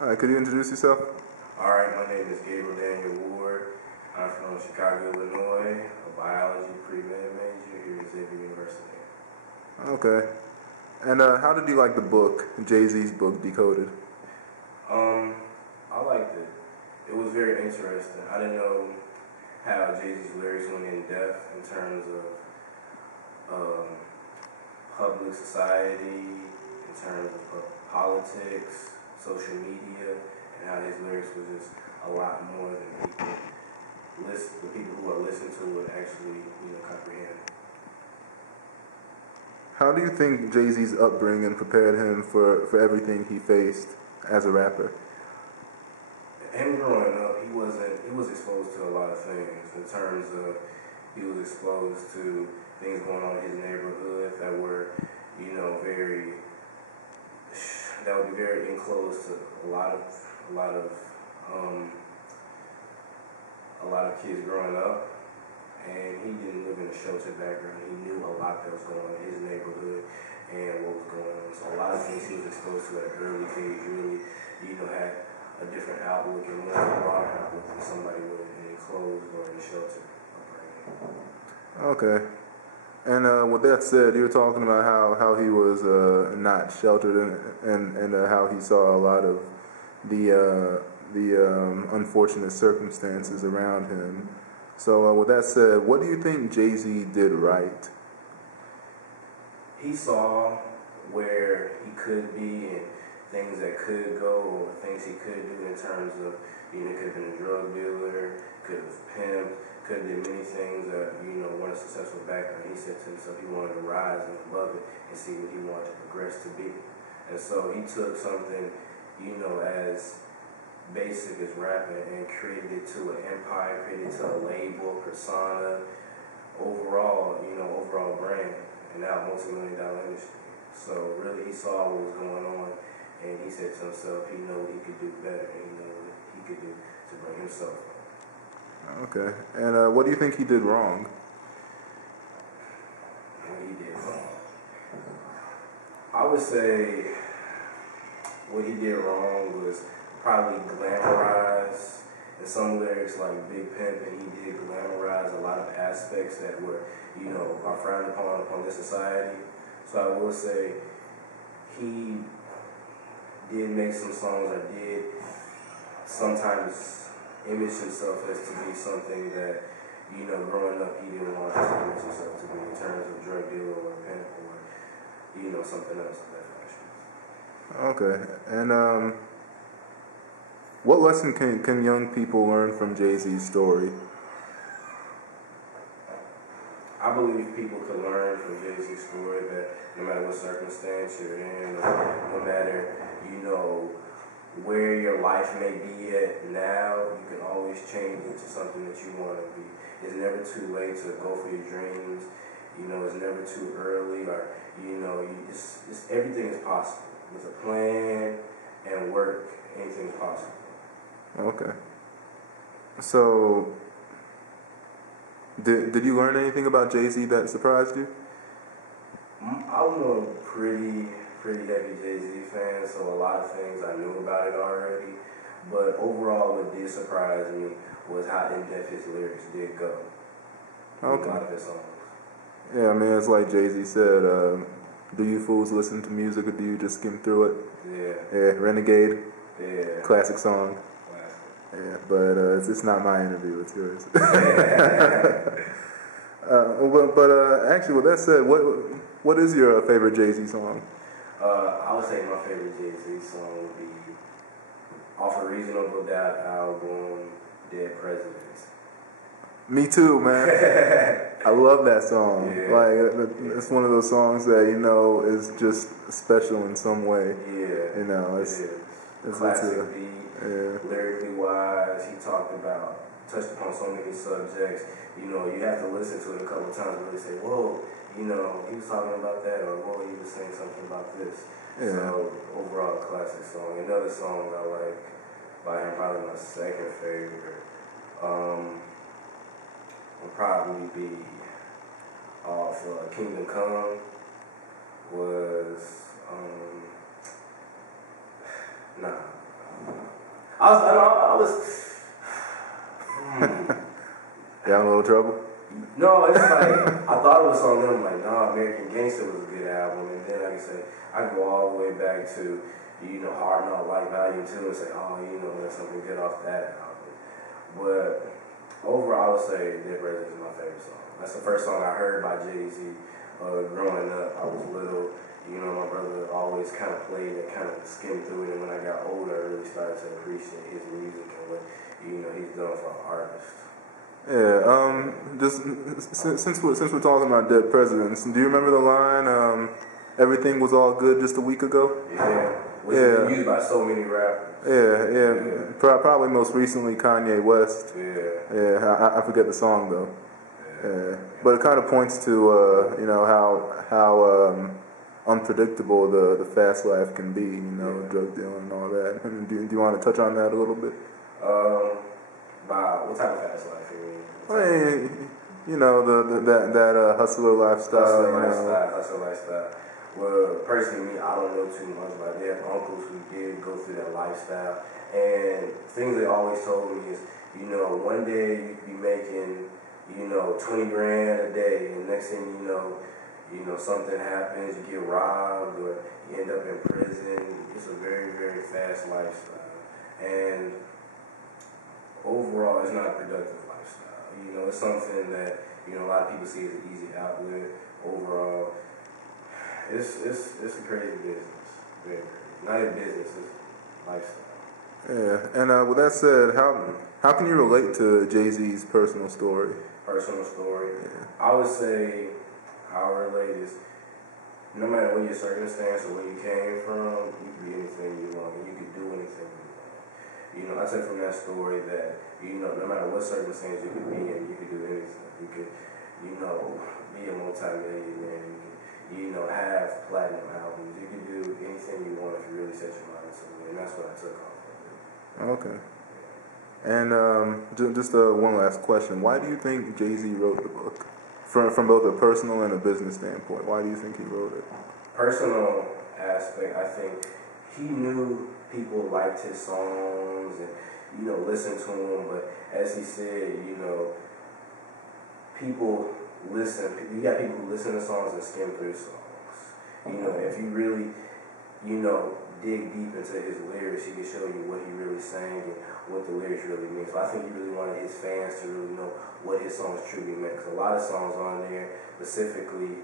All right, could you introduce yourself? All right, my name is Gabriel Ward. I'm from Chicago, Illinois, a biology pre-med major here at Xavier University. Okay. And how did you like the book, Jay-Z's book, Decoded? I liked it. It was very interesting. I didn't know how Jay-Z's lyrics went in depth in terms of public society, in terms of politics, social media, and how his lyrics was just a lot more than the people who are listening to would actually, comprehend. How do you think Jay-Z's upbringing prepared him for everything he faced as a rapper? Him growing up, he was exposed to a lot of things in terms of he was exposed to things going on in his neighborhood that were, that would be very enclosed to a lot of kids growing up, and he didn't live in a sheltered background. He knew a lot that was going on in his neighborhood and what was going on. So a lot of things he was exposed to at an early age really, had a different outlook and more of a broader outlook than somebody with an enclosed or in a shelter upbringing. Okay. And with that said, you were talking about how he was not sheltered and how he saw a lot of the unfortunate circumstances around him. So with that said, what do you think Jay-Z did right? He saw where he could be and things that could go or things he could do in terms of, he could have been a drug dealer, could have pimped, could have did many things that, weren't a successful background. He said to himself he wanted to rise and above it and see what he wanted to progress to be. And so he took something, as basic as rapping and created it to an empire, created it to a label, persona, overall brand, and now multi-million-dollar industry. So really he saw what was going on, and he said to himself he knew what he could do better, and he knew what he could do to bring himself up. Okay. And what do you think he did wrong? What he did wrong? I would say what he did wrong was probably glamorize in some lyrics like Big Pimp, and he did glamorize a lot of aspects that were, are frowned upon this society. So I will say he did make some songs that did sometimes image himself as to be something that, growing up he didn't want to image himself to be in terms of drug dealer or pimp or, something else of that fashion. Okay. And what lesson can young people learn from Jay-Z's story? I believe people can learn from Jay-Z's story that no matter what circumstance you're in, or no matter, where your life may be at now, you can always change into something that you want to be. It's never too late to go for your dreams. It's never too early, or, everything is possible. With a plan and work, anything is possible. Okay. So, did you learn anything about Jay-Z that surprised you? I'm a pretty heavy Jay-Z fan, so a lot of things I knew about it already. But overall, what did surprise me was how in-depth his lyrics did go. Okay. A lot of his songs. Yeah, I mean, it's like Jay-Z said, do you fools listen to music or do you just skim through it? Yeah. Yeah, Renegade. Yeah. Classic song. Classic. Yeah, but it's not my interview, it's yours. Actually, with that said, what is your favorite Jay-Z song? I would say my favorite Jay-Z song would be off a Reasonable Doubt album, Dead Presidents. Me too, man. I love that song. Yeah. Like, it's one of those songs that, is just special in some way. Yeah. It's classic beat, lyrically wise. He touched upon so many subjects. You have to listen to it a couple times and really say, whoa, he was talking about that, or whoa, he was saying something about this. Yeah. So overall, classic song. Another song I like by him, probably my second favorite, would probably be off Kingdom Come. Was I was You having a little trouble? No, it's like, I thought it was on them, like, nah, American Gangster was a good album, and then, like I said, I go all the way back to, Hard Knock Life Volume 2 and say, oh, there's something good off that album. But overall, I would say Dead Presidents is my favorite song. That's the first song I heard by Jay-Z. Growing up, I was little, my brother always kind of played it, kind of skimmed through it, and when I got older, I really started to appreciate his music and what, he's done for an artist. Yeah, just since we're talking about Dead Presidents, do you remember the line, everything was all good just a week ago? Yeah, which has been used by so many rappers. Yeah. Probably most recently Kanye West. Yeah, I forget the song though. Yeah, but it kind of points to how unpredictable the fast life can be, drug dealing and all that. Do you want to touch on that a little bit? What type of fast life you mean? That hustler lifestyle. Hustler lifestyle. Well, personally, I don't know too much about that. I have uncles who did go through that lifestyle, and things they always told me is, one day you could be making, 20 grand a day, and next thing you know, something happens, you get robbed, or you end up in prison. It's a very, very fast lifestyle, and overall, it's not a productive lifestyle. It's something that, a lot of people see as an easy outlet. Overall, it's a crazy business. Very crazy. Not a business, it's lifestyle. Yeah, and with that said, how can you relate to Jay-Z's personal story? Personal story? Yeah. I would say how I relate is, no matter what your circumstance or where you came from, you can be anything you want, and you can do anything you want. I take from that story that, no matter what circumstance you could be in, you could do anything. You could, be a multi-millionaire. You could, have platinum albums. You could do anything you want if you really set your mind to it. And that's what I took off of it. Okay. And just one last question. Why do you think Jay-Z wrote the book? From both a personal and a business standpoint, why do you think he wrote it? Personal aspect, I think he knew people liked his songs and, listened to him. But as he said, people listen. You got people who listen to songs and skim through songs. If you really, dig deep into his lyrics, he can show you what he really sang and what the lyrics really mean. So I think he really wanted his fans to really know what his songs truly meant. Because a lot of songs on there, specifically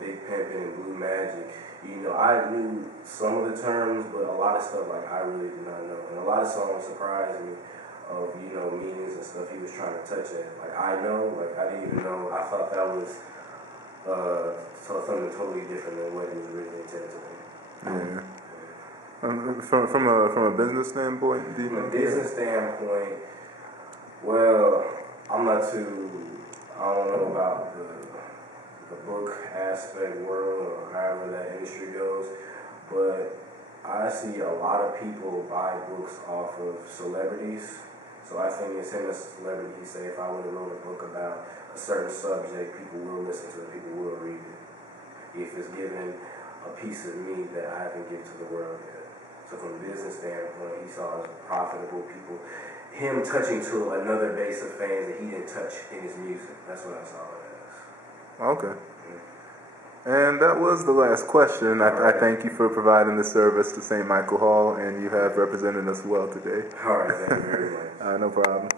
Big Pimpin' and Blue Magic, I knew some of the terms, but a lot of stuff, I really did not know. And a lot of songs surprised me of, meanings and stuff he was trying to touch at. I didn't even know. I thought that was something totally different than what it was originally intended to be. Yeah. From a business standpoint, do you think? From a business standpoint, well, I don't know about the book aspect world or however that industry goes, but I see a lot of people buy books off of celebrities. So I think it's him as a celebrity. He say, if I would have wrote a book about a certain subject, people will listen to it, people will read it. If it's given a piece of me that I haven't given to the world yet. So from a business standpoint, he saw it as profitable people. Him touching to another base of fans that he didn't touch in his music. That's what I saw it as. Okay. And that was the last question. I thank you for providing the service to St. Michael Hall, and you have represented us well today. All right, thank you very much. No problem.